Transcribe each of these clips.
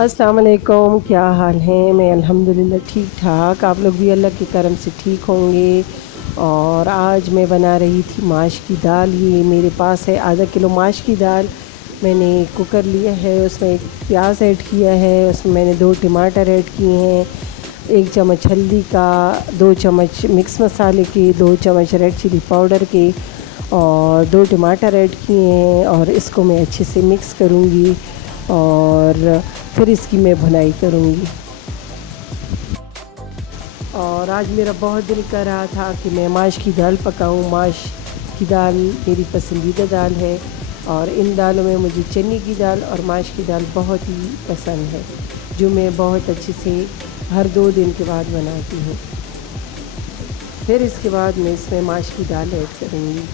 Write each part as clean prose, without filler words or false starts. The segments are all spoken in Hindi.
अस्सलाम वालेकुम, क्या हाल है। मैं अल्हम्दुलिल्लाह ठीक ठाक। आप लोग भी अल्लाह के करम से ठीक होंगे। और आज मैं बना रही थी माश की दाल। ये मेरे पास है आधा किलो माश की दाल। मैंने कुकर लिया है, उसमें एक प्याज ऐड किया है, उसमें मैंने 2 टमाटर ऐड किए हैं, 1 चम्मच हल्दी का, 2 चम्मच मिक्स मसाले के, 2 चम्मच रेड चिली पाउडर के और 2 टमाटर ऐड किए हैं। और इसको मैं अच्छे से मिक्स करूँगी और फिर इसकी मैं भुनाई करूँगी। और आज मेरा बहुत दिल कर रहा था कि मैं माश की दाल पकाऊँ। माश की दाल मेरी पसंदीदा दाल है और इन दालों में मुझे चने की दाल और माश की दाल बहुत ही पसंद है, जो मैं बहुत अच्छे से हर 2 दिन के बाद बनाती हूँ। फिर इसके बाद मैं इसमें माश की दाल ऐड करूँगी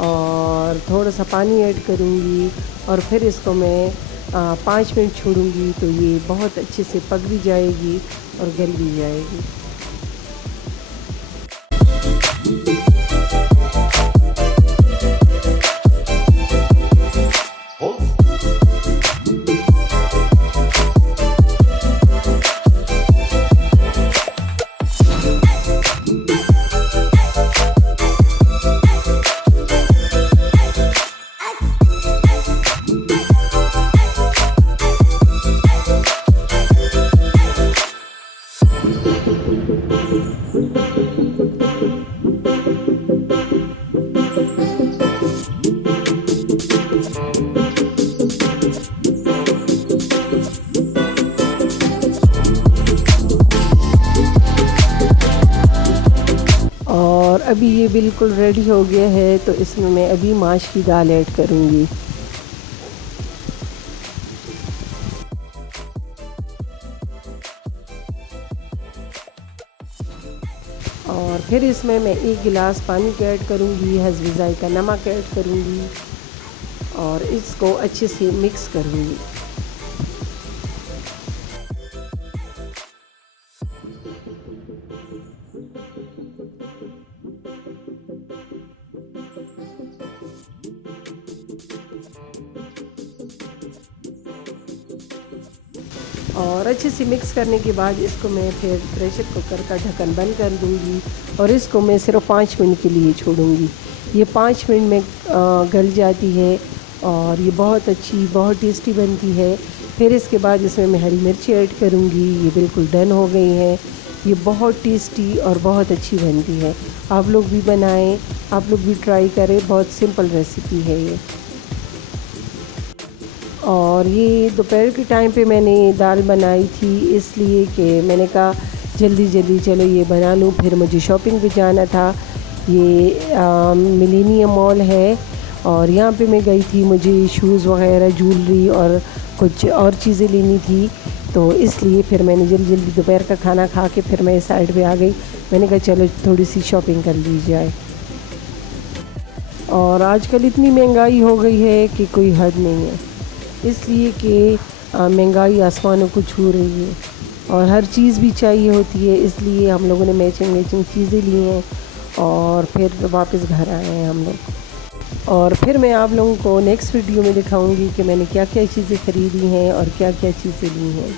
और थोड़ा सा पानी ऐड करूँगी और फिर इसको मैं 5 मिनट छोड़ूंगी तो ये बहुत अच्छे से पक भी जाएगी और गल भी जाएगी। और अभी ये बिल्कुल रेडी हो गया है तो इसमें मैं अभी माश की दाल ऐड करूँगी। और फिर इसमें मैं 1 गिलास पानी का ऐड करूँगी, हस्ब ज़ायक़ा नमक ऐड करूँगी और इसको अच्छे से मिक्स करूँगी। और अच्छे से मिक्स करने के बाद इसको मैं फिर प्रेशर कुकर का ढक्कन बंद कर दूँगी और इसको मैं सिर्फ 5 मिनट के लिए छोड़ूँगी। ये 5 मिनट में गल जाती है और ये बहुत अच्छी, बहुत टेस्टी बनती है। फिर इसके बाद इसमें मैं हरी मिर्ची ऐड करूँगी। ये बिल्कुल डन हो गई है। ये बहुत टेस्टी और बहुत अच्छी बनती है। आप लोग भी बनाएं, आप लोग भी ट्राई करें। बहुत सिंपल रेसिपी है ये। और ये दोपहर के टाइम पे मैंने दाल बनाई थी, इसलिए कि मैंने कहा जल्दी जल्दी चलो ये बना लूँ। फिर मुझे शॉपिंग पे जाना था। ये मिलेनियम मॉल है और यहाँ पे मैं गई थी। मुझे शूज़ वगैरह, ज्वेलरी और कुछ और चीज़ें लेनी थी, तो इसलिए फिर मैंने जल्दी जल्दी दोपहर का खाना खा के फिर मैं साइड पे आ गई। मैंने कहा चलो थोड़ी सी शॉपिंग कर ली जाए। और आजकल इतनी महंगाई हो गई है कि कोई हद नहीं है, इसलिए कि महंगाई आसमानों को छू रही है और हर चीज़ भी चाहिए होती है। इसलिए हम लोगों ने मैचिंग चीज़ें ली हैं और फिर वापस घर आए हैं हम लोग। और फिर मैं आप लोगों को नेक्स्ट वीडियो में दिखाऊंगी कि मैंने क्या क्या चीज़ें ख़रीदी हैं और क्या क्या चीज़ें ली हैं।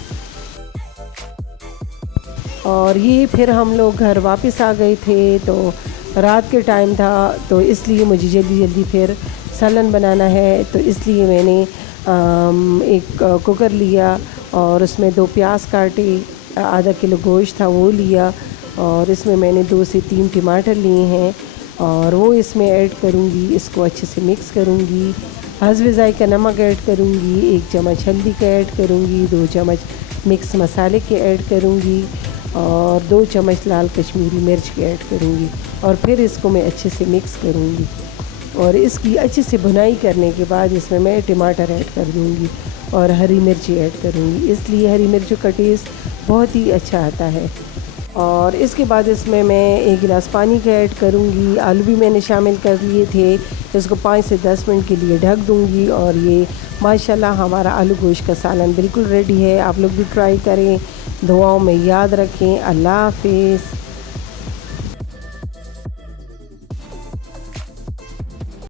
और ये फिर हम लोग घर वापस आ गए थे, तो रात के टाइम था, तो इसलिए मुझे जल्दी जल्दी फिर सालन बनाना है। तो इसलिए मैंने एक कुकर लिया और उसमें 2 प्याज काटे, आधा किलो गोश्त था वो लिया और इसमें मैंने 2 से 3 टमाटर लिए हैं और वो इसमें ऐड करूँगी। इसको अच्छे से मिक्स करूँगी। हस्ब ज़ायक़ा नमक ऐड करूँगी, 1 चम्मच हल्दी का ऐड करूँगी, 2 चम्मच मिक्स मसाले के ऐड करूँगी और 2 चम्मच लाल कश्मीरी मिर्च के ऐड करूँगी और फिर इसको मैं अच्छे से मिक्स करूँगी। और इसकी अच्छे से भुनाई करने के बाद इसमें मैं टमाटर ऐड कर दूँगी और हरी मिर्ची ऐड करूँगी, इसलिए हरी मिर्चों का टेस्ट बहुत ही अच्छा आता है। और इसके बाद इसमें मैं 1 गिलास पानी का ऐड करूँगी। आलू भी मैंने शामिल कर लिए थे। इसको 5 से 10 मिनट के लिए ढक दूँगी और ये माशाल्लाह हमारा आलू गोश्त का सालन बिल्कुल रेडी है। आप लोग भी ट्राई करें। दुआओं में याद रखें। अल्लाह हाफ़िज़।